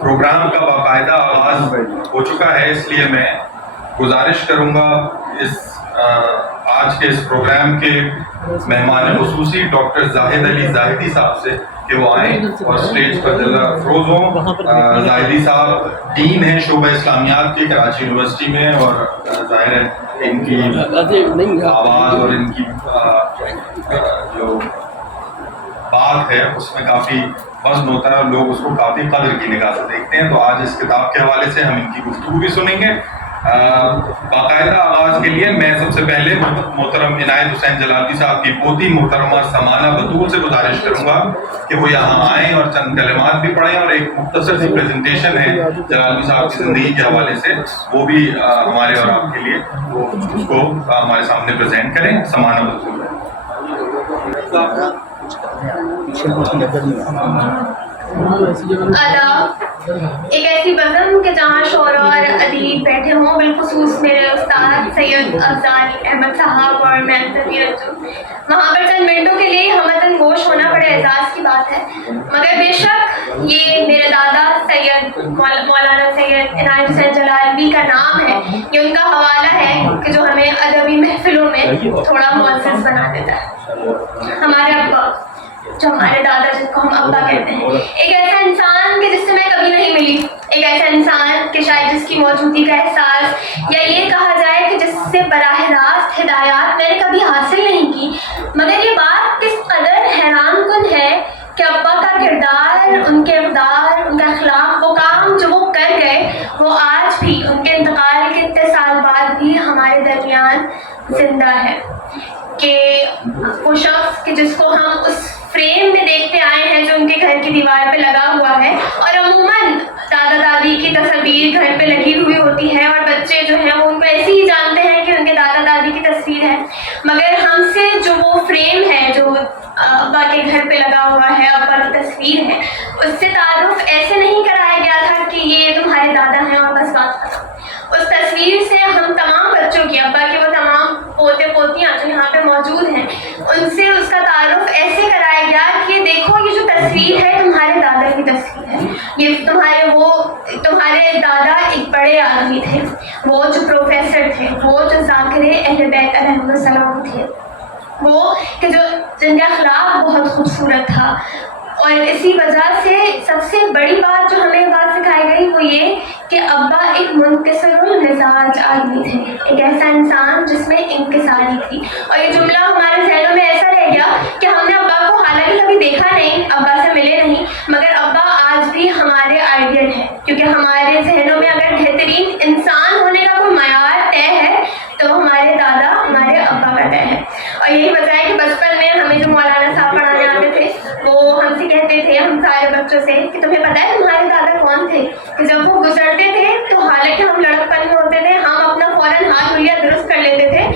Programme کا باقاعدہ آغاز ہو چکا ہے، اس لیے میں گزارش کروں گا آج کے اس پروگرام کے مہمان خصوصی ڈاکٹر زاہد علی زاہدی صاحب سے کہ وہ آئیں اور اسٹیج پر جلوہ افروز ہوں۔ زاہدی صاحب ڈین ہیں شعبہ اسلامیات کے کراچی یونیورسٹی میں، اور ظاہر ہے ان کی آواز اور ان کی جو بات ہے اس میں کافی وزن ہوتا ہے اور لوگ اس کو کافی قدر کی نگاہ سے دیکھتے ہیں۔ تو آج اس کتاب کے حوالے سے ہم ان کی گفتگو بھی سنیں گے۔ باقاعدہ آغاز کے لیے میں سب سے پہلے محترم عنایت حسین جلالی صاحب کی پوتی محترمہ سمانہ بطول سے گزارش کروں گا کہ وہ یہاں آئیں اور چند کلمات بھی پڑھیں، اور ایک مختصر سی پریزنٹیشن ہے جلالی صاحب کی زندگی کے حوالے سے، وہ بھی ہمارے اور آپ کے لیے وہ اس کو ہمارے سامنے پریزنٹ کریں۔ سمانہ بطول۔ آداب۔ ایک ایسی بزم کہ جہاں شعراء اور ادیب بیٹھے ہوں، بالخصوص میرے استاد سید افضال احمد صاحب اور میں وہاں پر چند منٹوں کے لیے ہمدن گوش ہونا بڑے اعزاز کی بات ہے، مگر بے شک یہ میرے دادا سید مولانا سید عنایت حسین جلالی کا نام ہے، یہ ان کا حوالہ ہے کہ جو ہمیں ادبی محفلوں میں تھوڑا معزز بنا دیتا ہے۔ ہمارے ابا، جو ہمارے دادا جن کو ہم ابا کہتے ہیں، ایک ایسا انسان کہ جس سے میں کبھی نہیں ملی، ایک ایسا انسان کہ شاید جس کی موجودگی کا احساس یا یہ کہا جائے کہ جس سے براہ راست ہدایات میں نے کبھی حاصل نہیں کی، مگر یہ بات کس قدر حیران کن ہے کہ ابا کا کردار، ان کے اقدار، ان کا اخلاق، وہ کام جو وہ کر گئے وہ آج بھی ان کے انتقال کے اتنے سال بعد بھی ہمارے درمیان زندہ ہے۔ کہ وہ شخص کہ جس کو ہم اس فریم میں دیکھتے آئے ہیں جو ان کے گھر کی دیوار پہ لگا ہوا ہے، اور عموماً دادا دادی کی تصویر گھر پہ لگی ہوئی ہوتی ہے اور بچے جو ہیں وہ ان کو ایسے ہی جانتے ہیں کہ ان کے دادا دادی کی تصویر ہے، مگر ہم سے جو وہ فریم ہے جو ابا کے گھر پہ لگا ہوا ہے، ابا کی تصویر ہے، اس سے تعارف ایسے نہیں کرایا گیا تھا کہ یہ تمہارے دادا ہیں اور بس بات ختم۔ اس تصویر سے ہم تمام بچوں کی، ابا کے وہ تمام پوتے پوتیاں جو یہاں پہ موجود ہیں، ان سے اس کا تعارف ایسے کرایا گیا کہ دیکھو یہ جو تصویر ہے تمہارے دادا کی تصویر ہے، یہ تمہارے دادا ایک بڑے آدمی تھے، وہ جو پروفیسر تھے، وہ جو ذاکر اہل بیت علیہم السلام تھے، وہ کہ جو جن کا اخلاق بہت خوبصورت تھا۔ اور اسی وجہ سے سب سے بڑی بات جو ہمیں بات سکھائی گئی وہ یہ کہ ابا ایک منکسر المزاج آدمی تھے، ایک ایسا انسان جس میں انکساری تھی۔ اور یہ جملہ ہمارے ذہنوں میں ایسا رہ گیا کہ ہم نے ابا کو حالانکہ کبھی دیکھا نہیں، ابا سے ملے نہیں، مگر ابا آج بھی ہمارے آئیڈیل ہے، کیونکہ ہمارے ذہنوں میں اگر بہترین انسان ہونے کا کوئی معیار طے ہے تو ہمارے دادا، ہمارے ابا کا طے ہے۔ اور یہی وجہ ہے کہ بچپن میں ہمیں جو مولانا صاحب پڑھانے آتے تھے وہ ہم سے کہتے تھے، ہم سارے بچوں سے، کہ تمہیں پتہ ہے تمہارے دادا کون تھے؟ کہ جب وہ گزرتے تھے تو حالانکہ ہم لڑکپن میں ہوتے تھے، ہم اپنا فوراً ہاتھ انگلیاں درست کر لیتے تھے،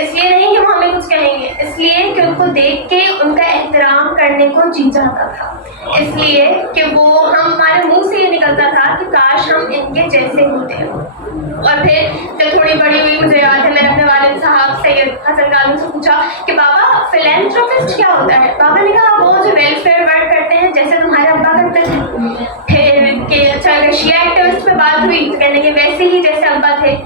اس لیے نہیں کہ وہ ہمیں کچھ کہیں گے، اس لیے کہ ان کو دیکھ کے ان کا احترام کرنے کو جی چاہتا تھا، اس لیے کہ وہ ہمارے منہ سے یہ نکلتا تھا کہ کاش ہم ان کے جیسے ہوتے۔ اور پھر جب تھوڑی بڑی ہوئی، مجھے یاد ہے میں نے اپنے والد صاحب سید حسن کاظمی سے پوچھا کہ بابا فلینتھروپسٹ کیا ہوتا ہے؟ بابا نے کہا وہ جو ویلفیئر ورک کرتے ہیں جیسے تمہارے ابا کرتے ہیں۔ پھر کہ اچھا اگر شیعہ ایکٹیوسٹ پہ بات ہوئی تو کہنے کہ ویسے ہی جیسے ابا تھے،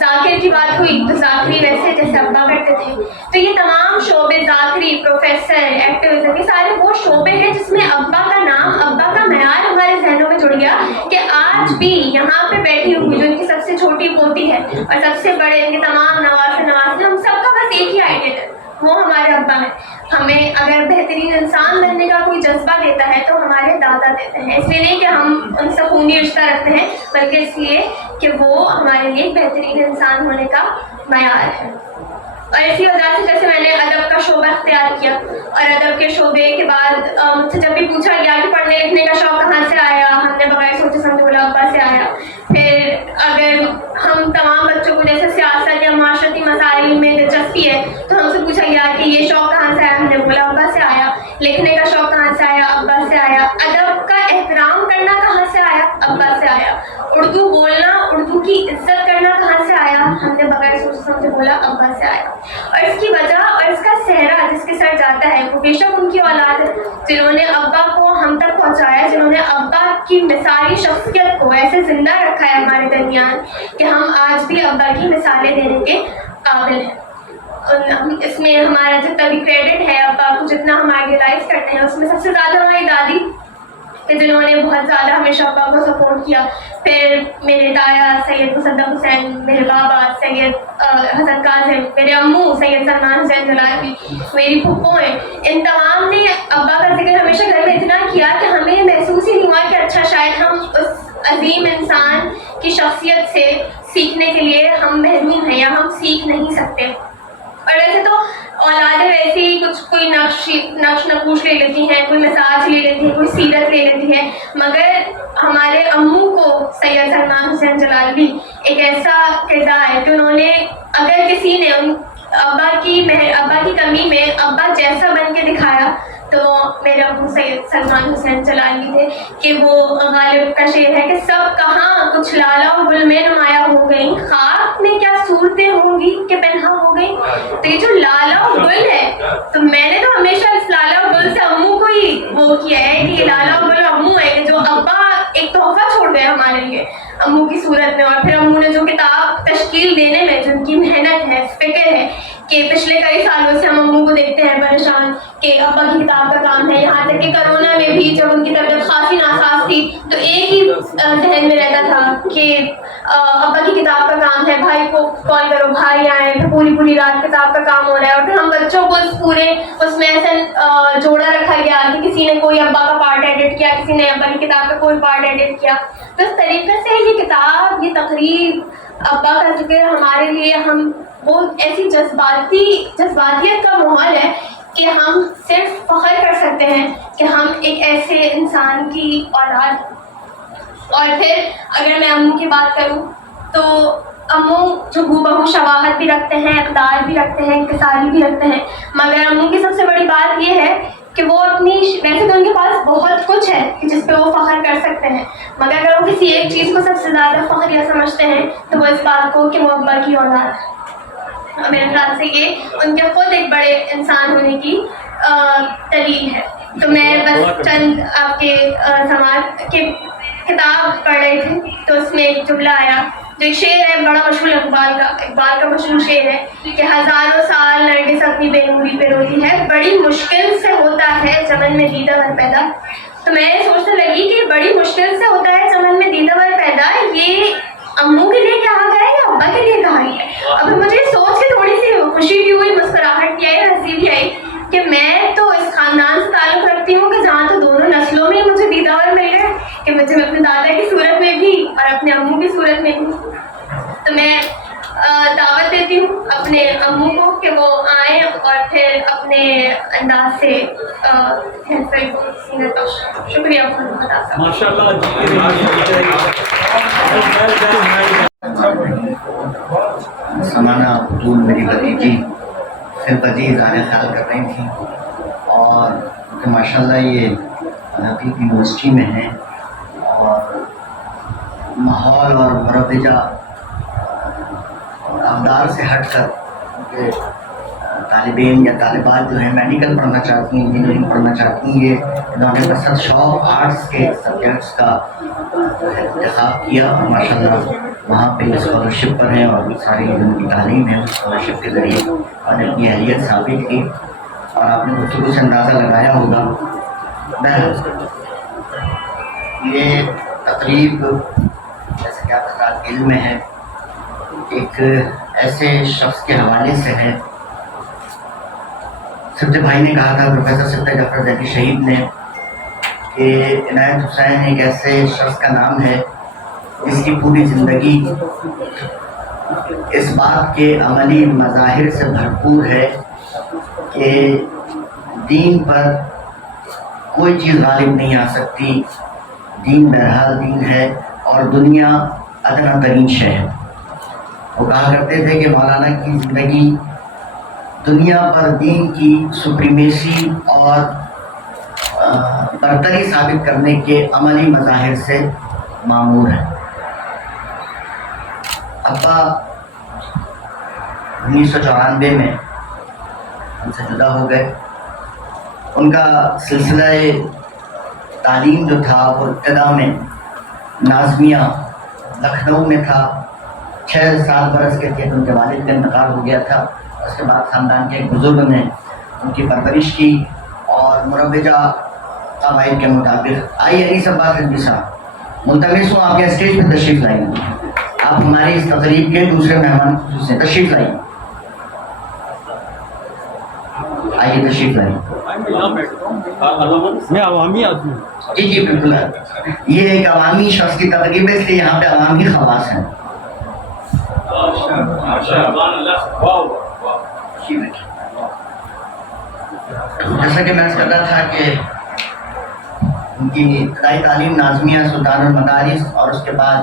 ذاکر کی بات ہوئی تو ذاکری ویسے جیسے ابا کرتے تھے۔ تو یہ تمام شعبے، ذاکری، پروفیسر، ایکٹیویزم، یہ سارے وہ شعبے ہیں جس میں ابا کا نام، ابا کا معیار ہمارے ذہنوں میں جڑ گیا کہ آج بھی یہاں پہ بیٹھی ہوئی جو ان کی سب سے چھوٹی پوتی ہے اور سب سے بڑے ان کے تمام نواسے ہم سب کا بس ایک ہی آئیڈیل ہے، وہ ہمارے ابا ہیں۔ ہمیں اگر بہترین انسان بننے کا کوئی جذبہ دیتا ہے تو ہمارے دادا دیتے ہیں، اس لیے نہیں کہ ہم ان سے خونی رشتہ رکھتے ہیں، بلکہ اس لیے کہ وہ ہمارے لیے بہترین انسان ہونے کا معیار ہے۔ اور اسی وجہ سے جیسے میں نے ادب کا شعبہ اختیار کیا، اور ادب کے شعبے کے بعد مجھ سے جب بھی پوچھا گیا کہ پڑھنے لکھنے کا شوق کہاں سے آیا، ہم نے بغیر سوچے سمجھے بولا ابا سے آیا۔ پھر اگر ہم تمام بچوں کو جیسے سیاست یا معاشرتی مسائل میں دلچسپی ہے تو ہم سے پوچھا گیا کہ یہ شوق کہاں سے آیا، ہم نے بولا ابا سے آیا۔ لکھنے کا شوق کہاں سے آیا، ابا سے آیا۔ ادب کا احترام کرنا کہاں سے آیا، ابا سے آیا۔ اردو بولنا، اردو کی عزت کرنا کہاں سے آیا، ہم نے بغیر سوچے سمجھے بولا ابا سے آیا۔ اور اس کی وجہ اور اس کا صحرا جس کے سر جاتا ہے وہ بے شک ان کی اولاد ہے، جنہوں نے ابا کو ہم تک پہنچایا، جنہوں نے ابا کی مثالی شخصیت کو ایسے زندہ رکھا ہے ہمارے درمیان کہ ہم آج بھی ابا کی مثالیں دینے کے قابل ہیں. اس میں ہمارا جتنا بھی کریڈٹ ہے ابا کو جتنا ہم آئیڈیلائز کرتے ہیں اس میں سب سے زیادہ ہماری دادی کہ جنہوں نے بہت زیادہ ہمیشہ ابا کو سپورٹ کیا. پھر میرے تایا سید مصدق حسین، میرے بابا سید حسن کاظم، میرے امو سید سلمان حسین جلالی، میری پھپھوئیں، ان تمام نے ابا کا ذکر ہمیشہ گھر میں اتنا کیا کہ ہمیں محسوس ہی نہیں ہوا کہ اچھا شاید ہم اس عظیم انسان کی شخصیت سے سیکھنے کے لیے ہم محروم ہیں یا ہم سیکھ نہیں سکتے. اور ویسے تو اولادیں ویسے ہی کچھ کوئی نقش نقوش لے لیتی ہیں، کوئی مساج لے لیتی ہے، کوئی سیرت لے لیتی ہے، مگر ہمارے امو کو سید سلمان حسین جلالی ایک ایسا کردار ہے کہ انہوں نے اگر کسی نے ابا کی کمی میں ابا جیسا بن کے دکھایا تو میرے ابو سید سلمان حسین جلالی تھے کہ وہ غالب کا شعر ہے کہ سب کہاں کچھ لالا و گل میں نمایاں ہو گئی، خاک میں کیا صورتیں ہوں گی کہ پنہا ہو گئی. تو یہ جو لالا و گل ہے تو میں نے تو ہمیشہ اس لالا و گل سے امو کو ہی وہ کیا ہے کہ یہ لالا و گل امو ہے کہ جو ابا ایک تحفہ چھوڑ گئے ہمارے لیے امو کی صورت میں. اور پھر امو نے جو کتاب تشکیل دینے میں جو ان کی محنت ہے، فکر ہے کہ پچھلے کئی سالوں سے ہم امو کو دیکھتے ہیں پریشان کہ ابا کی کتاب کا کام ہے. یہاں تک کہ کرونا میں بھی جب ان کی طبیعت خاصی ناساز تھی تو ایک ہی ذہن میں رہتا تھا کہ ابا کی کتاب کا کام ہے، بھائی کو کال کرو، بھائی آئے، پوری رات کتاب کا کام ہو رہا ہے. اور پھر ہم بچوں کو اس میں ایسا جوڑا رکھا گیا کہ کسی نے کوئی ابا کا پارٹ ایڈٹ کیا، کسی نے ابا کی کتاب کا کوئی پارٹ ایڈٹ کیا. تو اس طریقے سے یہ کتاب، یہ تقریب، ابا کا ذکر ہمارے لیے ہم وہ ایسی جذباتیت کا ماحول ہے کہ ہم صرف فخر کر سکتے ہیں کہ ہم ایک ایسے انسان کی اولاد. اور پھر اگر میں امو کی بات کروں تو امو جو ہو بہو شواہد بھی رکھتے ہیں، اقدار بھی رکھتے ہیں، انکساری بھی رکھتے ہیں، مگر امو کی سب سے بڑی بات یہ ہے کہ وہ ویسے تو ان کے پاس بہت کچھ ہے کہ جس پہ وہ فخر کر سکتے ہیں، مگر اگر وہ کسی ایک چیز کو سب سے زیادہ فخریہ سمجھتے ہیں تو وہ اس بات کو کہ وہ ابا کی اولاد ہے. میرے خیال سے یہ ان کے خود ایک بڑے انسان ہونے کی دلیل ہے. تو میں بس چند آپ کے سماج کے کتاب پڑھ رہی تھی تو اس میں ایک جملہ آیا جو ایک شعر ہے بڑا مشہور اقبال کا مشہور شعر ہے کہ ہزاروں سال نرگس اپنی بے نوری پہ روتی ہے، بڑی مشکل سے ہوتا ہے چمن میں دیدہ ور پیدا. تو میں سوچنے لگی کہ بڑی مشکل سے ہوتا ہے چمن میں دیدہ ور پیدا، یہ امو کے لیے کہا گیا ہے یا ابا کے لیے کہا گیا ہے؟ اب مجھے سوچ کے تھوڑی سی خوشی بھی ہوئی، مسکراہٹ بھی آئی، ہنسی بھی آئی کہ میں تو اس خاندان سے تعلق رکھتی ہوں کہ جہاں تو دونوں نسلوں میں مجھے دیدار مل گئے کہ مجھے اپنے دادا کی صورت میں بھی اور اپنے امو کی صورت میں بھی. تو میں دعوت دیتی ہوں اپنے امو کو کہ وہ آئیں اور پھر اپنے انداز سے شکریہ. سمانا بدول میری بھتیجی صرف عزیز اظہار خیال کر رہی تھیں اور ماشاء اللہ یہ حقیقی یونیورسٹی میں ہیں اور ماحول اور مروجہ اقدار سے ہٹ کر کہ طالب علم یا طالبات جو ہیں میڈیکل پڑھنا چاہتی ہیں، انجینئرنگ پڑھنا چاہتی ہیں، انہوں نے بس شوق آرٹس کے سبجیکٹس کا انتخاب کیا اور ماشاء اللہ وہاں پہ اسکالرشپ پر ہیں اور ساری ان کی تعلیم ہے اسکالرشپ کے ذریعے اور نے اپنی اہلیت ثابت کی. اور آپ نے گفتگو سے اندازہ لگایا ہوگا یہ تقریب جیسے کہ آپ کا علم میں ہے ایک ایسے شخص کے حوالے سے ہے. سبتے بھائی نے کہا تھا، پروفیسر سبتے جعفر زیدی شہید نے، کہ عنایت حسین ایک ایسے شخص کا نام ہے جس کی پوری زندگی اس بات کے عملی مظاہر سے بھرپور ہے کہ دین پر کوئی چیز غالب نہیں آ سکتی، دین بہرحال دین ہے اور دنیا ادنا ترین شے ہے. وہ کہا کرتے تھے کہ مولانا کی زندگی دنیا پر دین کی سپریمیسی اور برتری ثابت کرنے کے عملی مظاہر سے معمور ہے. ابا 1994 میں ہم سے جدا ہو گئے. ان کا سلسلہ تعلیم جو تھا وہ ابتدا میں نازمیہ لکھنؤ میں تھا. 6 برس کے تھے تو ان کے والد کا انتقال ہو گیا تھا. اس کے بعد خاندان کے ایک بزرگ نے ان کی پرورش کی اور مروجہ قواعد کے مطابق. آئیے علی عباس رضوی صاحب، ملتمس ہوں آپ کے اسٹیج پہ تشریف لائیں. آپ ہماری اس تقریب کے دوسرے مہمان خصوصی ہیں، تشریف لائیں. آئیے تشریف لائیں. میں عوامی آدمی ہوں. جی جی بالکل. یہ ایک عوامی شخص کی تقریب ہے، اس لیے یہاں پہ عوامی خواص ہیں. جیسا کہ میں کر رہا تھا کہ ان کی ابتدائی تعلیم نازمیہ سلطان المدارس اور اس کے بعد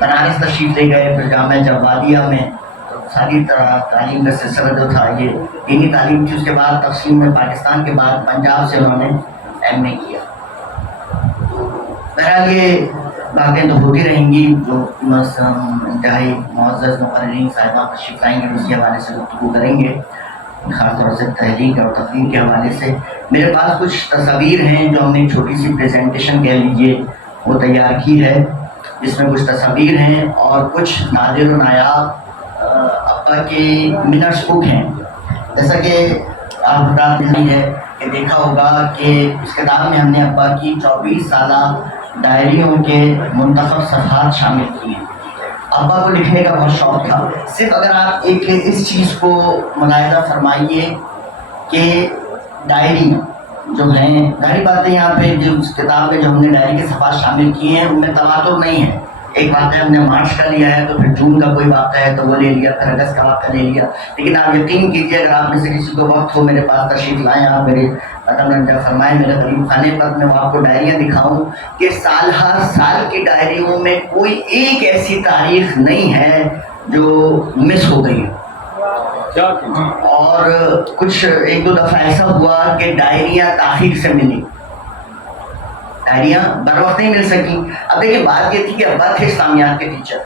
بنارس تشریف لے گئے، پھر جامعہ جوادیہ میں ساری طرح تعلیم کا سلسلہ جو تھا یہ دینی تعلیم تھی. اس کے بعد تقسیم میں پاکستان کے بعد پنجاب سے انہوں نے ایم اے کیا. بہرحال یہ باتیں تو ہوتی رہیں گی جو انتہائی معزز مقررین صاحبان تشریف لائیں گے اسی حوالے سے گفتگو کریں گے، خاص طور سے تحریک اور تقریر کے حوالے سے. میرے پاس کچھ تصاویر ہیں جو ہم نے ایک چھوٹی سی پریزنٹیشن کہہ لیجیے وہ تیار کی ہے، جس میں کچھ تصاویر ہیں اور کچھ نادر و نایاب ابا کی منٹس بک ہیں. جیسا کہ آپ رات میں ہے کہ دیکھا ہوگا کہ اس کتاب میں ہم نے ابا کی 24 سالہ ڈائریوں کے منتخب صفحات شامل کیے ہیں. ابا کو لکھنے کا بہت شوق تھا. صرف اگر آپ ایک اس چیز کو ملاحظہ فرمائیے کہ ڈائری جو ہیں، ظاہری بات ہے یہاں پہ جو اس کتاب میں جو ہم نے ڈائری کے صفحات شامل کیے ہیں ان میں تواتر نہیں ہے. ایک واقعہ ہم نے مارچ کا لیا ہے تو پھر جون کا کوئی واقعہ ہے تو وہ لے لیا، پھر اگست کا واقعہ لے لیا. لیکن آپ یقین کیجیے اگر آپ میں سے کسی کو وقت ہو میرے پاس تشریف لائیں، آپ میرے قدم رنجہ فرمائیں میرے غریب خانے پر، میں آپ کو ڈائریاں دکھاؤں کہ سال ہر سال کی ڈائریوں میں کوئی ایک ایسی تاریخ نہیں ہے جو مس ہو گئی. اور کچھ ایک دو دفعہ ایسا ہوا کہ ڈائریاں تاخیر سے ملی، ڈائریاں بر وقت نہیں مل سکیں. اب دیکھیں بات یہ تھی کہ ابا تھے اسلامیات کے ٹیچر.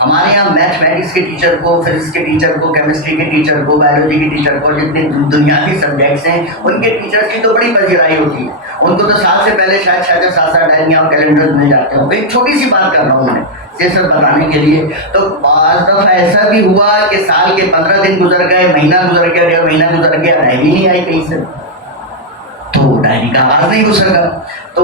ہمارے یہاں میتھمیٹکس کے ٹیچر کو، فزکس کے ٹیچر کو، کیمسٹری کے ٹیچر کو، بایولوجی کے ٹیچر کو، جتنے دنیاوی سبجیکٹس ہیں ان کے ٹیچر کی تو بڑی پذیرائی ہوتی ہے. ان کو تو سال سے پہلے شاید 6-7 ڈائریاں اور کیلنڈر مل جاتے ہوں. ایک چھوٹی سی بات کر رہا ہوں میں صرف بتانے کے لیے. تو بعض دفعہ ایسا بھی ہوا کہ سال کے 15 دن گزر گئے، مہینہ گزر گیا، 1.5 مہینہ گزر گیا، ڈائری نہیں آئی کہیں سے، تو ڈائری کا آغاز نہیں ہو سکا. تو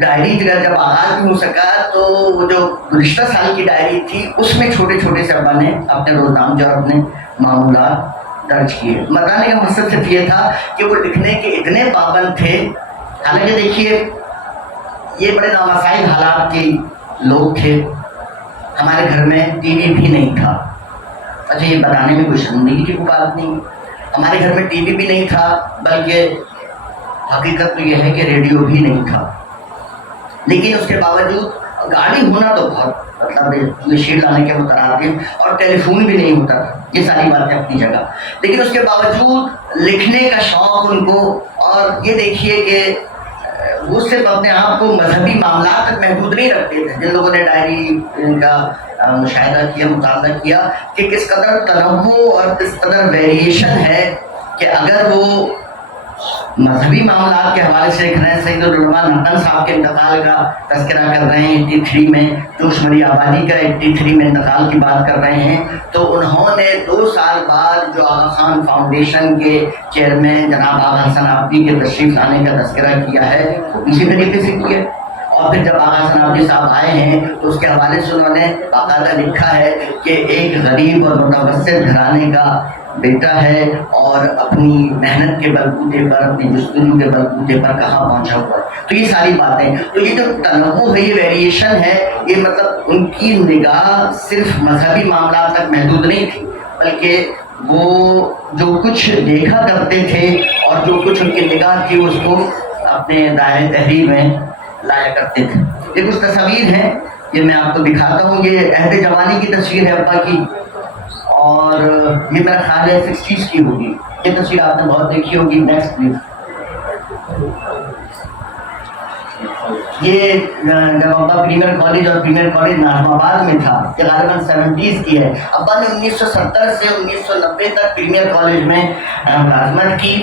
ڈائری جب آغاز نہیں ہو سکا تو وہ جو گزشتہ سال کی ڈائری تھی اس میں چھوٹے چھوٹے سے ابا نے اپنے روزنامے اور اپنے معمولات درج کیے. بتانے کا مقصد صرف یہ تھا کہ وہ لکھنے کے اتنے پابند تھے. حالانکہ دیکھیے یہ بڑے نامسائل حالات کے لوگ تھے. ہمارے گھر میں ٹی وی بھی نہیں تھا. اچھا یہ بتانے میں کوئی شرمندگی کی کوئی بات نہیں. ہمارے گھر میں ٹی وی بھی نہیں تھا، بلکہ حقیقت تو یہ ہے کہ ریڈیو بھی نہیں تھا. لیکن اس کے باوجود گاڑی ہونا تو بہت مطلب شیر لانے کے مترادف، اور ٹیلی فون بھی نہیں ہوتا تھا. یہ ساری باتیں اپنی جگہ. لیکن اس کے باوجود لکھنے کا شوق ان کو. اور یہ دیکھیے کہ وہ صرف اپنے آپ کو مذہبی معاملات تک محدود نہیں رکھتے تھے. جن لوگوں نے ڈائری کا مشاہدہ کیا، مطالعہ کیا کہ کس قدر تنوع اور کس قدر ویریشن ہے، کہ اگر وہ مذہبی معاملات کے حوالے سے لکھ رہے ہیں، سید العلماء نقن صاحب کے انتقال کا تذکرہ کر رہے ہیں 83 میں، جو شمری آبادی کا 83 میں انتقال کی بات کر رہے ہیں، تو انہوں نے 2 سال بعد جو آغا خان فاؤنڈیشن کے چیئرمین جناب آغا حسن آبدی کے تشریف لانے کا تذکرہ کیا ہے وہ اسی طریقے سے کیا. اور پھر جب آغا حسن آبدی صاحب آئے ہیں تو اس کے حوالے سے انہوں نے باقاعدہ لکھا ہے کہ ایک غریب اور متوسط گھرانے کا بیٹا ہے اور اپنی محنت کے بلبوتے پر، اپنی جستجو کے بلبوتے پر کہاں پہنچا ہوا ہے. تو یہ ساری باتیں، تو یہ جو تنوع ہے، یہ ویریشن ہے، یہ مطلب ان کی نگاہ صرف مذہبی معاملات تک محدود نہیں تھی، بلکہ وہ جو کچھ دیکھا کرتے تھے اور جو کچھ ان کی نگاہ تھی اس کو اپنے دائرۂ تحریر میں لایا کرتے تھے. یہ کچھ تصاویر ہیں، یہ میں آپ کو دکھاتا ہوں. یہ عہد جوانی کی تصویر ہے ابا کی، اور یہ میرا خیال ہے 60s کی ہوگی. یہ تصویر آپ نے بہت دیکھی ہوگی. Next please. یہ جب ابا پریمیئر کالج اور پریمیئر کالج ناظم آباد میں تھا، یہ غالباً 70s کی ہے. ابا نے 1970 سے 1990 تک پریمیئر کالج میں ملازمت کی.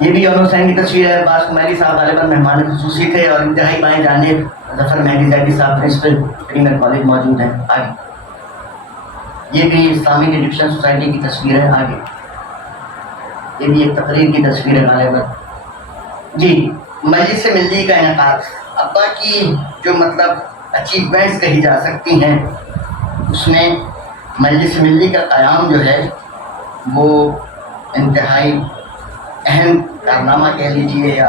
یہ بھی یوم حسین کی تصویر ہے. باز قمری صاحب غالباً مہمان خصوصی تھے اور انتہائی بائیں جانب ظفر مہدی زیدی صاحب پرنسپل پریمیئر کالج موجود ہیں. آگے یہ بھی اسلامک ایجوکیشن سوسائٹی کی تصویر ہے. آگے یہ بھی ایک تقریر کی تصویر ہے غالباً. جی مجلس ملی کا انعقاد. ابا کی جو مطلب اچیومنٹس کہی جا سکتی ہیں اس میں مجلس ملی کا قیام جو ہے وہ انتہائی اہم کارنامہ کہہ لیجیے یا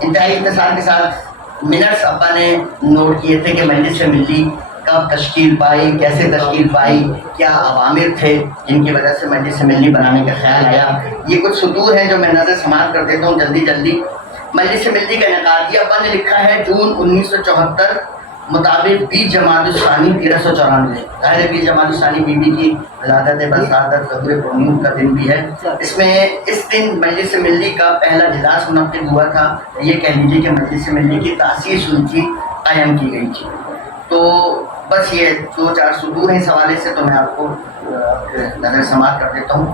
انتہائی اختصار کے ساتھ منٹس ابا نے نوٹ کیے تھے کہ مجلس ملی کب تشکیل پائی, کیسے تشکیل پائی, کیا عوامل تھے جن کی وجہ سے مجلس ملی بنانے کا خیال آیا. یہ کچھ سطور ہیں جو میں نظر سماعت کر دیتا ہوں جلدی. مجلس ملی کا انعقاد یہ ابا نے لکھا ہے جون 1974 مطابق 20 جمادی الثانی 1394. ظاہر 20 جمادی الثانی بی بی کی ولادت بسعادت ظہور پرنور کا دن بھی ہے. اس میں اس دن مجلس ملی کا پہلا اجلاس منعقد ہوا تھا. یہ کہہ لیجیے کہ مجلس ملی کی تاسیس ان کی قائم کی گئی تھی. تو بس یہ 2-4 سطور ہیں اس حوالے سے, تو میں آپ کو نظر سماعت کر دیتا ہوں.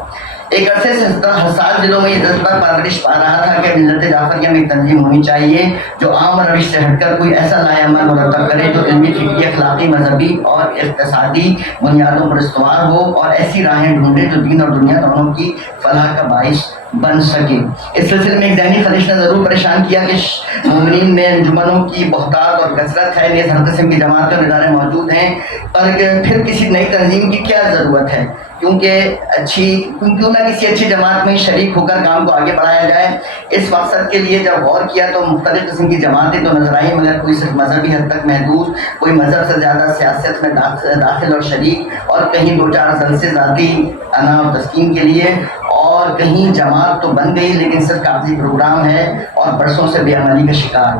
ایک عرصے سے حساس دلوں میں یہ جذبہ پرورش پا رہا تھا کہ ملت جعفریہ میں ایک تنظیم ہونی چاہیے جو عام روش سے ہٹ کر کوئی ایسا لائے عمل مرتب کرے جو علمی, فکری, اخلاقی, مذہبی اور اقتصادی بنیادوں پر استوار ہو اور ایسی راہیں ڈھونڈے جو دین اور دنیا دونوں کی فلاح کا باعث بن سکے. اس سلسلے میں ایک ذہنی خدش نے ضرور پریشان کیا کہ مومنین میں انجمنوں کی بہتات اور کثرت ہے, نیز ہر قسم کی جماعتیں اور ادارے موجود ہیں, پر پھر کسی نئی تنظیم کی کیا ضرورت ہے کیونکہ کیوں نہ کسی اچھی جماعت میں شریک ہو کر کام کو آگے بڑھایا جائے. اس مقصد کے لیے جب غور کیا تو مختلف قسم کی جماعتیں تو نظر آئی, مگر کوئی صرف مذہبی حد تک محدود, کوئی مذہب سے زیادہ سیاست میں داخل اور شریک, اور کہیں 2-4 جلسے ذاتی انا اور تسکین کے لیے, اور کہیں جماعت تو بن گئی لیکن صرف کاغذی پروگرام ہے اور برسوں سے بے عملی کا شکار.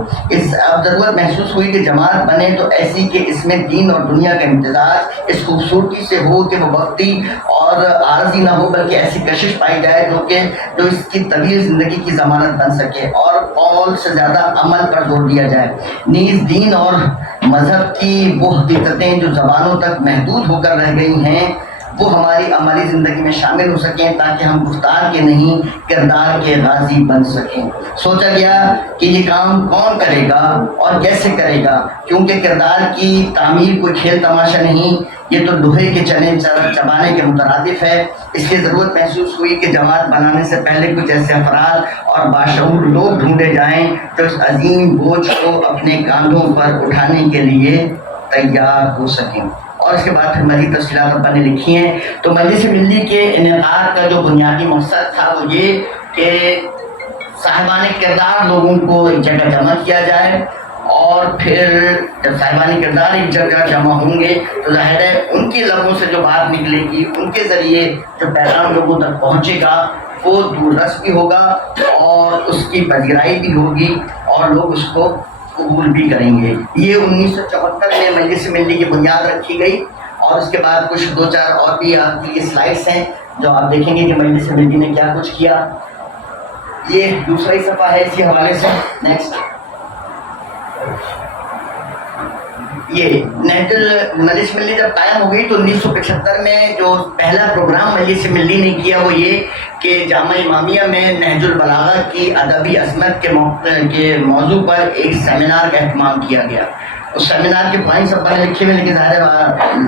اب ضرورت محسوس ہوئی کہ جماعت بنے تو ایسی کہ اس میں دین اور دنیا کا امتزاج اس خوبصورتی سے ہو کہ وہ وقتی اور عارضی نہ ہو, بلکہ ایسی کشش پائی جائے جو اس کی طویل زندگی کی ضمانت بن سکے, اور قول سے زیادہ عمل پر زور دیا جائے. نیز دین اور مذہب کی وہ حقیقتیں جو زبانوں تک محدود ہو کر رہ گئی ہیں وہ ہماری عملی زندگی میں شامل ہو سکیں تاکہ ہم گفتار کے نہیں کردار کے غازی بن سکیں. سوچا گیا کہ یہ کام کون کرے گا اور کیسے کرے گا, کیونکہ کردار کی تعمیر کوئی کھیل تماشا نہیں, یہ تو لوہے کے چنے چبانے کے مترادف ہے. اس لیے ضرورت محسوس ہوئی کہ جماعت بنانے سے پہلے کچھ ایسے افراد اور باشعور لوگ ڈھونڈے جائیں جو اس عظیم بوجھ کو اپنے کاندھوں پر اٹھانے کے لیے تیار ہو سکیں. اور اس کے بعد پھر مزید تفصیلات ابا نے لکھی ہیں. تو مجلس ملی کے انعقاد کا جو بنیادی مقصد تھا وہ یہ کہ صاحبان کردار لوگوں کو ایک جگہ جمع کیا جائے, اور پھر جب صاحبان کردار ایک جگہ جمع ہوں گے تو ظاہر ہے ان کی لبوں سے جو بات نکلے گی, ان کے ذریعے جو پیغام لوگوں تک پہنچے گا وہ دور رس بھی ہوگا اور اس کی پذیرائی بھی ہوگی اور لوگ اس کو قبول بھی کریں گے. یہ 1974 میں مجلس ملی کی بنیاد رکھی گئی, اور اس کے بعد کچھ 2-4 اور بھی آپ کی سلائڈس ہیں جو آپ دیکھیں گے کہ مجلس ملی نے کیا کچھ کیا. یہ دوسرا ہی صفحہ ہے اسی حوالے سے. نیکسٹ, یہ مجلس ملی جب قائم ہو گئی تو 1975 میں جو پہلا پروگرام مجلس ملی نے کیا وہ یہ کہ جامعہ امامیہ میں نہج البلاغہ کی ادبی عظمت کے موضوع پر ایک سیمینار کا اہتمام کیا گیا. اس سیمینار کے پوائنٹس ابا نے لکھے ہوئے لیکن ظاہر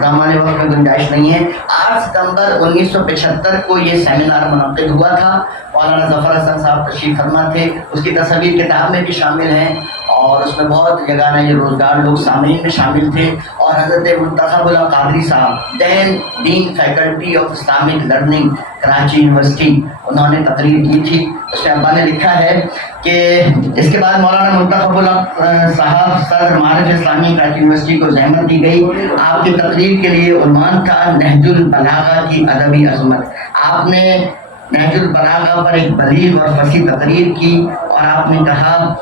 زمانے وقت میں گنجائش نہیں ہے. 8 ستمبر 1975 کو یہ سیمینار منعقد ہوا تھا. مولانا ظفر حسن صاحب تشریف فرما تھے. اس کی تصاویر کتاب میں بھی شامل ہیں اور اس میں بہت یگانہ یہ روزگار لوگ سامعین میں شامل تھے. اور حضرت منتخب اللہ قادری صاحب dean faculty of Islamic learning Karachi university, انہوں نے تقریر کی تھی. اس میں ابا نے لکھا ہے کہ اس کے بعد مولانا منتخب اللہ صاحب صدر معارف اسلامی کراچی یونیورسٹی کو زحمت دی گئی. آپ کی تقریر کے لیے عنوان تھا نہج البلاغہ کی ادبی عظمت. آپ نے نہج البلاغہ پر ایک بلیغ اور فصیح تقریر کی اور آپ نے کہا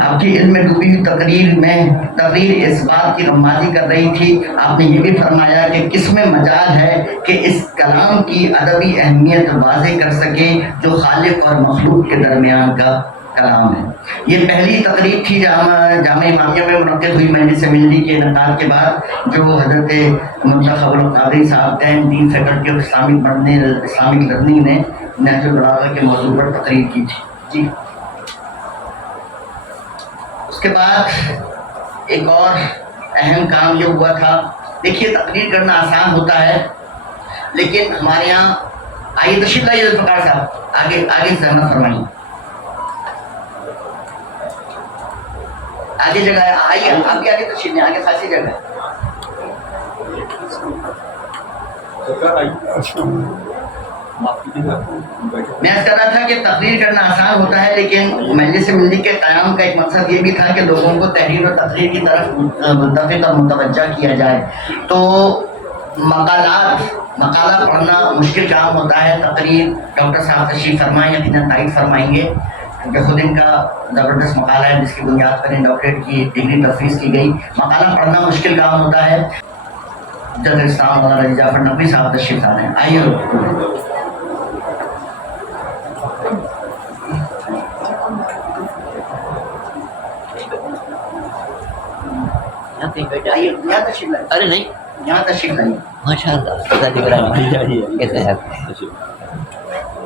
آپ کی علم میں ڈوبی ہوئی تقریر اس بات کی غمازی کر رہی تھی. آپ نے یہ بھی فرمایا کہ کس میں مجال ہے کہ اس کلام کی ادبی اہمیت واضح کر سکے جو خالق اور مخلوق کے درمیان کا کلام ہے. یہ پہلی تقریب تھی جامعہ امامیہ میں منعقد ہوئی مجلس ملی کے انعقاد کے بعد جو حضرت منتخب القادری صاحب dean faculty of Islamic learning نے نہج البلاغہ کے موضوع پر تقریر کی تھی. جی اس کے بعد ایک اور اہم کام یہ ہوا تھا. دیکھیے تقریر کرنا آسان ہوتا ہے لیکن ہمارے یہاں آئیے تشریف لائیے ذوالفقار صاحب آگے زحمت فرمائیے. آگے جگہ ہے, آئیے آپ بھی آگے تشریف لیں, آگے خاصی جگہ ہے. میں عرض کر رہا تھا کہ تقریر کرنا آسان ہوتا ہے لیکن مجلس ملی کے قیام کا ایک مقصد یہ بھی تھا کہ لوگوں کو تحریر اور تقریر کی طرف ملتفت اور متوجہ کیا جائے. تو مقالہ پڑھنا مشکل کام ہوتا ہے. تقریر ڈاکٹر صاحب تشریف فرمائیں, یقیناً تائید فرمائیں گے کیونکہ خود ان کا زبردست مقالہ ہے جس کی بنیاد پر ان ڈاکٹریٹ کی ڈگری تفویض کی گئی. مقالہ پڑھنا مشکل کام ہوتا ہے. جج اسلام مولانا رضی جعفر نقوی صاحب تشریف لا رہے ہیں, آئیے. ارے نہیں, یہاں تشریف لائیے. ماشاء اللہ کیسے ہیں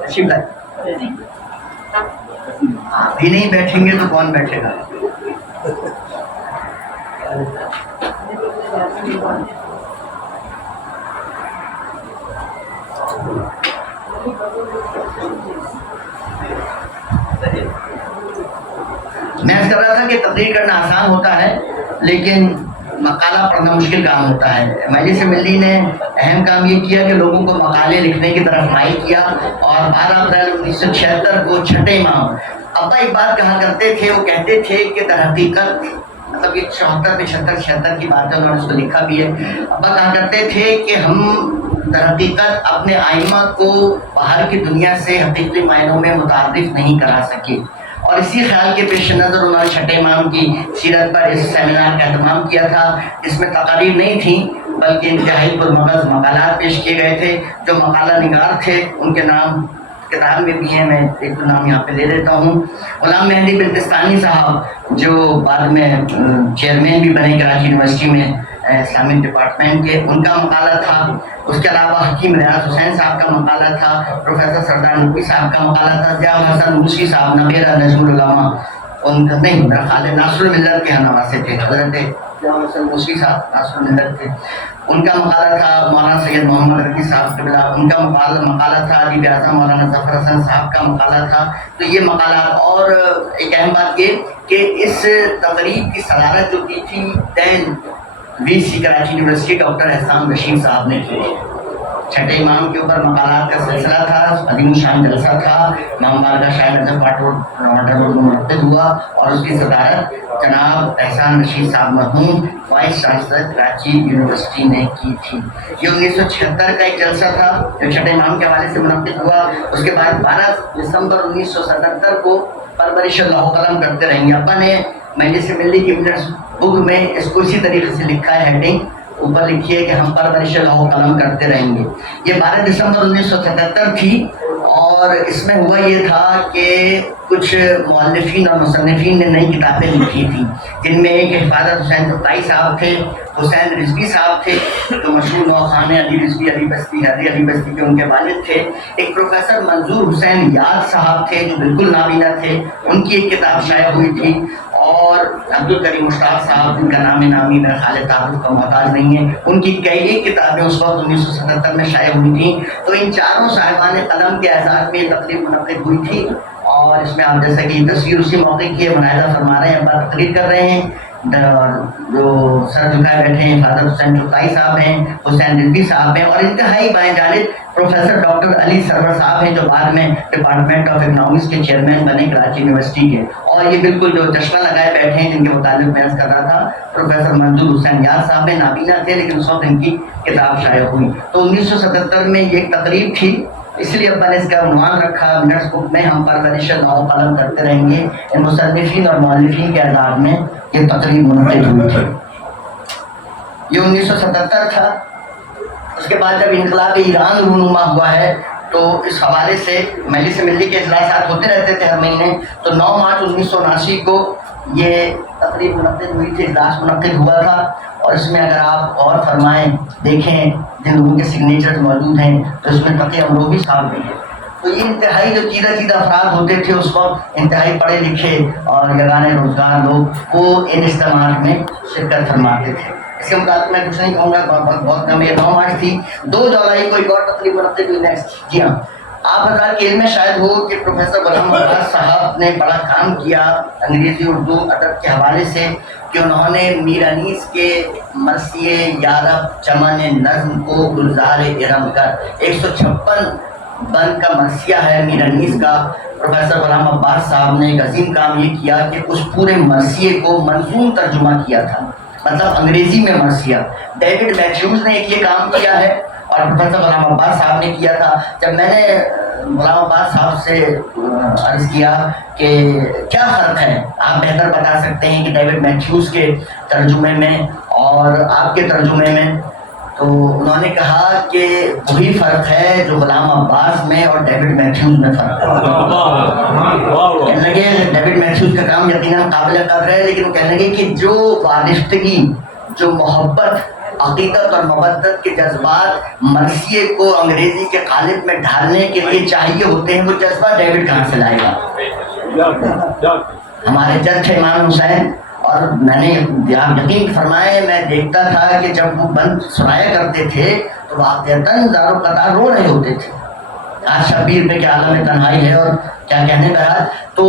تشریف لائیے. آپ بھی نہیں بیٹھیں گے تو کون بیٹھے گا. میں کہہ رہا تھا کہ تقریر کرنا آسان ہوتا ہے لیکن مقالہ پڑھنا مشکل کام ہوتا ہے. مجلس ملی نے اہم کام یہ کیا کہ لوگوں کو مقالے لکھنے کی طرف مائل کیا اور 12 اپریل 1976 کو چھٹے امام ابا ایک بات کہا کرتے تھے. وہ کہتے تھے کہ در حقیقت مطلب یہ 74 76 کی بات ہے, انہوں نے اس کو لکھا بھی ہے. ابا کہا کرتے تھے کہ ہم در حقیقت اپنے آئمہ کو باہر کی دنیا سے حقیقی معنوں میں متعارف نہیں کرا سکے اور اسی خیال کے پیش نظر انہوں نے چھٹے امام کی سیرت پر اس سیمینار کا اہتمام کیا تھا. اس میں تقاریر نہیں تھیں بلکہ انتہائی پرمغز مقالات پیش کیے گئے تھے. جو مقالہ نگار تھے ان کے نام کتاب میں بھی ہیں, میں ایک نام یہاں پہ لے لیتا ہوں. غلام مہدی بلتستانی صاحب جو بعد میں چیئرمین بھی بنے کراچی یونیورسٹی میں اسلامک ڈپارٹمنٹ کے, ان کا مقالہ تھا. اس کے علاوہ حکیم ریاض حسین صاحب کا مقالہ تھا. پروفیسر سردار نقوی صاحب کا مقالہ تھا. ضیاء حسن موسوی صاحب نبیرہ نجم العلماء ان کا نہیں, میرا خیال ہے ناصر الملت کے ہم سے تھے. حضرت ضیاء حسن موسوی صاحب ناصر الملت تھے. ان کا مقالہ تھا. مولانا سید محمد رفیع صاحب قبلہ ان کا مقالہ تھا. ادیب اعظم مولانا ظفر حسن صاحب کا مقالہ تھا. تو یہ مقالات, اور ایک اہم بات یہ کہ اس تقریب کی صدارت جو کی تھی دین وی سی کراچی یونیورسٹی ڈاکٹر احسان رشید صاحب نے کی. چھٹے امام کے اوپر مقالات کا سلسلہ تھا, عظیم شان جلسہ تھا. امام بارگاہ شاہ نجف روڈ میں منعقد ہوا اور اس کی صدارت جناب احسان رشید صاحب مرحوم وائس چانسلر کراچی یونیورسٹی نے کی تھی. یہ 1976 کا ایک جلسہ تھا جو چھٹے امام کے حوالے سے منعقد ہوا. اس کے بعد 12 دسمبر 1977 کو پرورش اللہ قلم کرتے رہیں گے. ابا نے مجلس ملی کی منٹس بک میں اس کو اسی طریقے سے لکھا ہے, ہیڈنگ اوپر لکھی ہے کہ ہم پرورش اللہ قلم کرتے رہیں گے. یہ 12 دسمبر 1977 تھی اور اس میں ہوا یہ تھا کہ کچھ مؤلفین اور مصنفین نے نئی کتابیں لکھی تھیں جن میں ایک حفاظت حسین طائی صاحب تھے, حسین رضوی صاحب تھے جو مشہور نوخان علی رضوی علی بستی کے ان کے والد تھے. ایک پروفیسر منظور حسین یاد صاحب تھے جو بالکل نابینا تھے, ان کی ایک کتاب شائع ہوئی تھی. اور عبدالکریم مشتاق صاحب جن کا نام نامی میرا خیال تعارف کا محتاج نہیں ہے, ان کی کئی ایک کتابیں اس وقت 1977 میں شائع ہوئی تھیں. تو ان چاروں صاحبان قلم کے اعزاز میں یہ تقریب منعقد ہوئی تھی اور اس میں آپ جیسا کہ تصویر اسی موقع کی ملاحظہ فرما رہے ہیں, تقریر کر رہے ہیں. جو سر جھکائے بیٹھے ہیں حضرت حسین طائی صاحب ہیں, حسین رضوی صاحب ہیں اور انتہائی بائیں جانب پروفیسر ڈاکٹر علی سرور صاحب ہیں جو بعد میں ڈپارٹمنٹ آف اکنامکس کے چیئرمین بنے کراچی یونیورسٹی کے. اور یہ بالکل جو چشمہ لگائے بیٹھے ہیں جن کے متعلق میں کر رہا تھا پروفیسر منظور حسین یاد صاحب ہیں, نابینا تھے لیکن اس وقت ان کی کتاب شائع ہوئی. تو 1977 میں یہ ایک تقریب تھی, اس لیے ابا نے اس کا عنوان رکھا منٹس بک میں ہم پرورش اللہ قلم کرتے رہیں گے. ان مصنفین اور مؤلفین کے اعزاز میں یہ تقریب منعقد ہوئی تھی. یہ 1977 تھا. اس کے بعد جب انقلاب ایران رونما ہوا ہے تو اس حوالے سے مجلس ملی کے اجلاسات ہوتے رہتے تھے ہر مہینے. تو 9 مارچ 1979 کو یہ تقریب منعقد ہوئی تھی, اجلاس منعقد ہوا تھا. اور اس میں اگر آپ اور فرمائیں دیکھیں جن لوگوں کے سگنیچرز موجود ہیں تو اس میں تقی امروہی صاحب بھی ہیں. تو یہ انتہائی جو چیدہ افراد ہوتے تھے اس وقت، انتہائی پڑھے لکھے اور یگانے روزگار لوگ، وہ ان اجتماعات میں شرکت فرماتے تھے۔ اس کے مطابق میں کچھ نہیں کہوں گا، بہت کم یہ 9 مارچ تھی۔ 2 جولائی کو ایک اور تقریب منعقد ہوئی نیکسٹ۔ جی ہاں، آپ حضرات کے علم میں شاید ہو کہ پروفیسر غلام عباس صاحب نے بڑا کام کیا انگریزی اردو ادب کے حوالے سے، کہ انہوں نے میر انیس کے مرثیے یارب چمن نظم کو گلزار ارم کر 156 بند کا مرثیہ ہے میر انیس کا، پروفیسر غلام عباس صاحب نے ایک عظیم کام یہ کیا کہ اس پورے مرثیے کو منظوم ترجمہ کیا تھا، مطلب انگریزی میں مرثیہ۔ ڈیوڈ میتھیوز نے ایک یہ کام کیا ہے اور پروفیسر غلام عباس صاحب نے کیا تھا۔ جب میں نے غلام عباس صاحب سے عرض کیا کہ کیا فرق ہے، آپ بہتر بتا سکتے ہیں کہ ڈیوڈ میتھیوز کے ترجمے میں اور آپ کے ترجمے میں، تو انہوں نے کہا کہ وہی فرق ہے جو غلام عباس میں اور ڈیوڈ میتھیوز میں فرق ہے۔ کہنے لگے ڈیوڈ میتھیوز کا کام یقیناً قابل قدر ہے، لیکن وہ کہنے لگے کہ جو وابستگی، جو محبت، عقیدت اور مودت کے جذبات مرثیے کو انگریزی کے قالب میں ڈھالنے کے لیے چاہیے ہوتے ہیں، وہ جذبہ ڈیوڈ کہاں سے لائے گا؟ ہمارے جج تھے امام حسین، اور میں نے یقین فرمائے، میں دیکھتا تھا کہ جب وہ بند سنایا کرتے تھے تو واقعتاً زارو قطار رو رہے ہوتے تھے۔ آج شبیر میں کیا عالم تنہائی ہے اور کیا کہنے کا، تو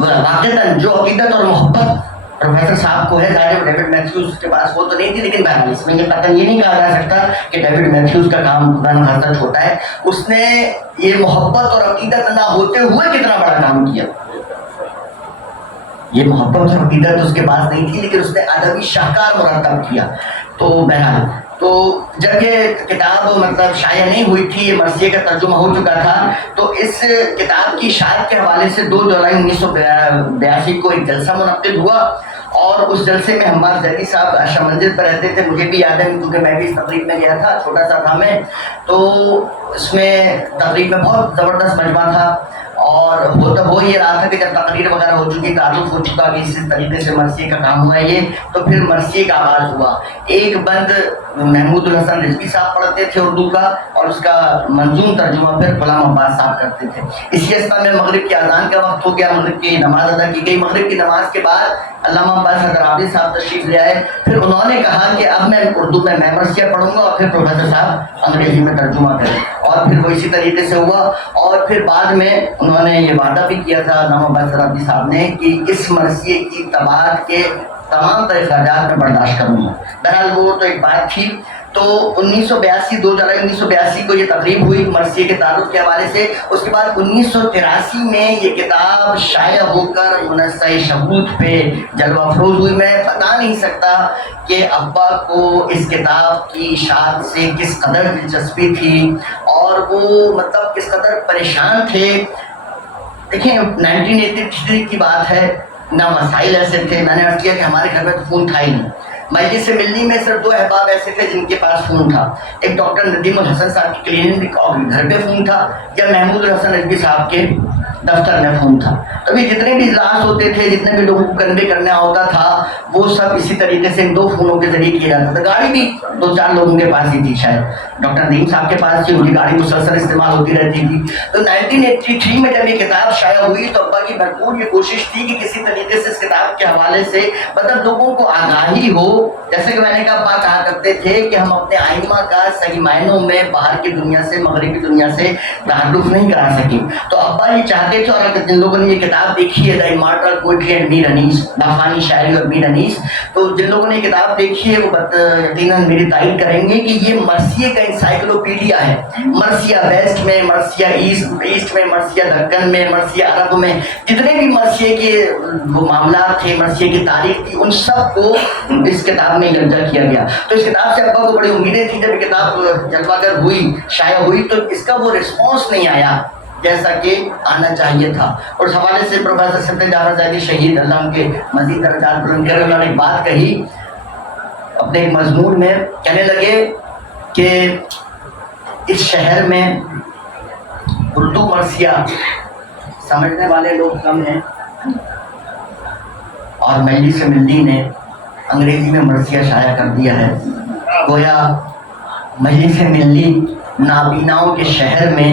واقعتاً جو عقیدت اور محبت پروفیسر صاحب کو ہے، ظاہر ڈیوڈ میتھیوز کے پاس وہ تو نہیں تھی، لیکن بہرحال اس میں یہ قطعاً یہ نہیں کہا جا سکتا کہ ڈیوڈ میتھیوز کا کام خدا نخواستہ چھوٹا ہے۔ اس نے یہ محبت اور عقیدت نہ ہوتے ہوئے کتنا بڑا کام کیا۔ یہ محبت اور عقیدت اس کے پاس نہیں تھی، لیکن اس نے ادبی شاہکار مرتب کیا۔ تو بہرحال تو جب یہ کتاب مطلب شائع نہیں ہوئی تھی، یہ مرثیے کا ترجمہ ہو چکا تھا، تو اس کتاب کی اشاعت کے حوالے سے 2 جولائی 1982 کو ایک جلسہ منعقد ہوا، اور اس جلسے میں حماد زیدی صاحب عائشہ مسجد پر رہتے تھے، مجھے بھی یاد ہے کیونکہ میں بھی اس تقریب میں گیا تھا، چھوٹا سا تھا میں، تو اس میں تقریب میں بہت زبردست مجمع تھا، اور ہو یہ رہا تھا کہ جب تقریر وغیرہ ہو چکی، تعارف ہو چکا کہ اس طریقے سے مرثیے کا کام ہوا ہے یہ، تو پھر مرثیے کا آغاز ہوا۔ ایک بند محمود الحسن رضوی صاحب پڑھتے تھے اردو کا، اور اس کا منظوم ترجمہ پھر غلام عباس صاحب کرتے تھے۔ اسی اسنا میں مغرب کی اذان کا وقت ہو گیا، مغرب کی نماز ادا کی گئی۔ مغرب کی نماز کے بعد علامہ عباس حیدر عابدی صاحب تشریف لے آئے، پھر انہوں نے کہا کہ اب میں اردو میں مرثیہ پڑھوں گا اور پھر پروفیسر صاحب انگریزی میں ترجمہ کریں، اور پھر وہ اسی طریقے سے ہوا۔ اور پھر بعد میں انہوں نے یہ وعدہ بھی کیا تھا علامہ عباس حیدر عابدی صاحب نے کہ اس مرثیے کی طباعت کے تمام تر اخراجات میں برداشت کروں گا۔ بہرحال وہ تو ایک بات تھی۔ تو 1982 2 جولائی 1982 کو یہ تقریب ہوئی مرثیے کے تعارف کے حوالے سے۔ اس کے بعد 1983 میں یہ کتاب شائع ہو کر منصہ شہود پہ جلوہ افروز ہوئی۔ میں بتا نہیں سکتا کہ ابا کو اس کتاب کی اشاعت سے کس قدر دلچسپی تھی اور وہ مطلب کس قدر پریشان تھے۔ دیکھیں 1983 کی بات ہے، نہ مسائل ایسے تھے، میں نے عرض کیا کہ ہمارے گھر میں تو فون تھا ہی نہیں۔ مجلس ملنی میں صرف 2 احباب ایسے تھے جن کے پاس فون تھا، ایک ڈاکٹر ندیم الحسن صاحب کی کلینک اور گھر پہ فون تھا، یا محمود الحسن رضوی صاحب کے دفتر میں فون تھا۔ کبھی جتنے بھی اجلاس ہوتے تھے، جتنے بھی لوگوں کو کنوے کرنا ہوتا تھا، وہ سب اسی طریقے سے ان 2 فونوں کے ذریعے کیا جاتا تھا۔ گاڑی بھی 2-4 لوگوں کے پاس ہی تھی، شاید ڈاکٹر ندیم صاحب کے پاس تھی، ان کی گاڑی مسلسل استعمال ہوتی رہتی تھی۔ تو 1983 میں جب یہ کتاب شائع ہوئی تو ابا کی بھرپور یہ کوشش تھی کہ کسی طریقے سے اس کتاب کے حوالے سے مطلب لوگوں کو آگاہی ہو۔ جیسے کہ میں نے کہا، ابا کہا کرتے تھے کہ ہم اپنے آئمہ کا صحیح معنوں میں باہر کی دنیا سے، مغربی دنیا سے تعارف نہیں کرا سکے، تو ابا یہ چاہتے تھے۔ اور اگر جن لوگوں نے یہ کتاب دیکھی ہے، دا امارٹل پوئٹری اینڈ میر انیس، بافانی شاعری اور میر انیس، تو جن لوگوں نے یہ کتاب دیکھی ہے وہ یقیناً میری تائید کریں گے کہ یہ مرثیے کا انسائکلوپیڈیا ہے۔ مرثیہ ویسٹ میں، مرثیہ ایسٹ میں، مرثیہ دکن میں، مرثیہ عرب میں، جتنے بھی مرثیے کے وہ معاملات تھے، مرثیے کی تاریخ تھی، ان سب کو اس کتاب میں یکجا کیا گیا۔ تو اس کتاب سے ابا کو بڑی امیدیں تھیں۔ جب یہ کتاب جلوہ گر ہوئی، شائع ہوئی، تو اس کا وہ رسپانس نہیں آیا جیسا کہ آنا چاہیے تھا۔ اور اس حوالے سے پروفیسر سید جعفر زیدی شہید، اللہ ان کے مزید درجات بلند کرے، انہوں نے ایک بات کہی اپنے ایک مضمون میں، کہنے لگے کہ اس شہر میں اردو مرثیہ سمجھنے والے لوگ کم ہیں، اور مجلس ملنی نے انگریزی میں مرثیہ شائع کر دیا ہے۔ گویا مجلس ملنی نابیناؤں کے شہر میں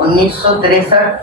1963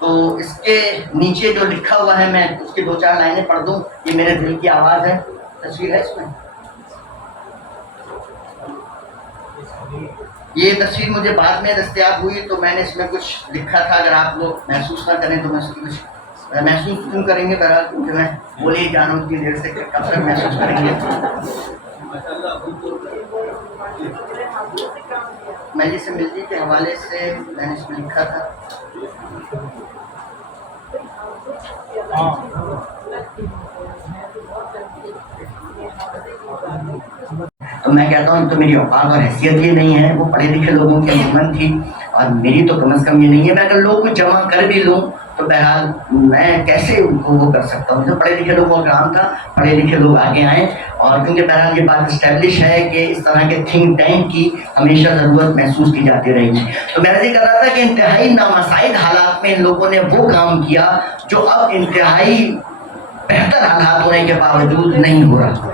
تو اس کے نیچے جو لکھا ہوا ہے میں اس کی 2-4 لائنیں پڑھ دوں. یہ میرے دل کی آواز ہے. تصویر ہے اس میں. یہ تصویر مجھے بعد میں دستیاب ہوئی تو میں نے اس میں کچھ لکھا تھا. اگر آپ لوگ محسوس نہ کریں تو میں اس کی کچھ محسوس کیوں کریں گے بہرحال, کیونکہ میں بولے ہی جانوں اتنی دیر سے کہ کب تک محسوس کریں گے. مجلس ملتی کے حوالے سے میں نے اس میں لکھا تھا. تو میں کہتا ہوں تو میری اوقات اور حیثیت یہ نہیں ہے. وہ پڑھے لکھے لوگوں کی انجمن تھی اور میری تو کم از کم یہ نہیں ہے. میں اگر لوگ کو جمع کر بھی لوں تو بہرحال میں کیسے ان کو وہ کر سکتا ہوں. جو پڑھے لکھے لوگوں کا کام تھا, پڑھے لکھے لوگ آگے آئیں. اور کیونکہ بہرحال یہ بات اسٹیبلش ہے کہ اس طرح کے تھنک ٹینک کی ہمیشہ ضرورت محسوس کی جاتی رہی ہے. تو میں یہ کر رہا تھا کہ انتہائی نامساعد حالات میں ان لوگوں نے وہ کام کیا جو اب انتہائی بہتر حالات ہونے کے باوجود نہیں ہو رہا.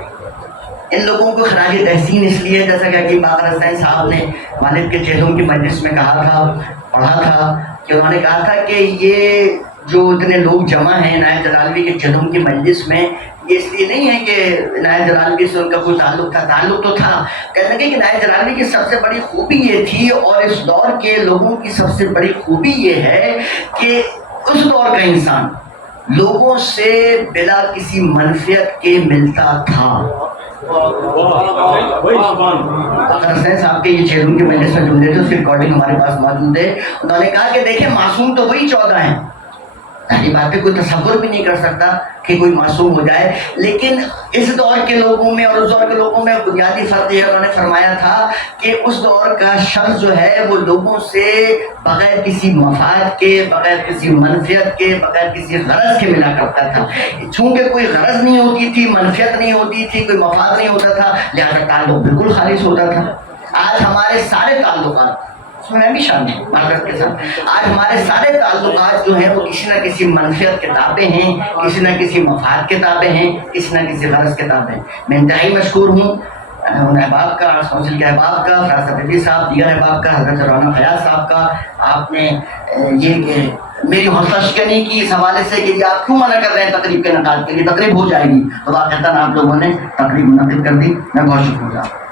ان لوگوں کو خراج تحسین اس لیے, جیسا کہ حکیم باقر حسین صاحب نے والد کے چہروں کی مجلس میں کہا تھا, پڑھا تھا, کہ انہوں نے کہا تھا کہ یہ جو اتنے لوگ جمع ہیں عنایت جلالوی کے چہروں کی مجلس میں, یہ اس لیے نہیں ہے کہ عنایت جلالوی سے ان کا کوئی تعلق تھا. تعلق تو تھا. کہنے لگے کہ عنایت جلالوی کی سب سے بڑی خوبی یہ تھی, اور اس دور کے لوگوں کی سب سے بڑی خوبی یہ ہے کہ اس دور کا انسان لوگوں سے بلا کسی منفیت کے ملتا تھا. اگر حسین صاحب کے یہ چہروں کے مجلس میں جملے تھے, اس کی ریکارڈنگ ہمارے پاس موجود ہے. انہوں نے کہا کہ دیکھیں معصوم تو وہی 14 ہیں. یہ بات پہ کوئی تصور بھی نہیں کر سکتا کہ کوئی معصوم ہو جائے, لیکن اس دور کے لوگوں میں اور اس دور کے لوگوں میں بنیادی فرق ہے. انہوں نے فرمایا تھا کہ اس دور کا شخص جو ہے وہ لوگوں سے بغیر کسی مفاد کے, بغیر کسی منفیت کے, بغیر کسی غرض کے ملا کرتا تھا. چونکہ کوئی غرض نہیں ہوتی تھی, منفیت نہیں ہوتی تھی, کوئی مفاد نہیں ہوتا تھا, لہذا تعلق بالکل خالص ہوتا تھا. آج ہمارے سارے تعلقات, اس میں بھی شامل ہوں معذرت کے ساتھ, آج ہمارے سارے تعلقات جو ہیں وہ کسی نہ کسی منفیت کے تابع ہیں, کسی نہ کسی مفاد کے تابع ہیں, کسی نہ کسی غرض کے تابع ہیں. میں انتہائی مشکور ہوں ان احباب کا, کونسل کے احباب کا, فراز صفی صاحب, دیگر احباب کا, حضرت رونق حیات صاحب کا. آپ نے یہ کہ میری حوصلہ شکنی کی اس حوالے سے کہ یہ آپ کیوں منع کر رہے ہیں تقریب کے انعقاد کے لیے, تقریب ہو جائے گی, تو واقعتاً آپ لوگوں نے تقریب منعقد کر دی. میں بہت شکریہ.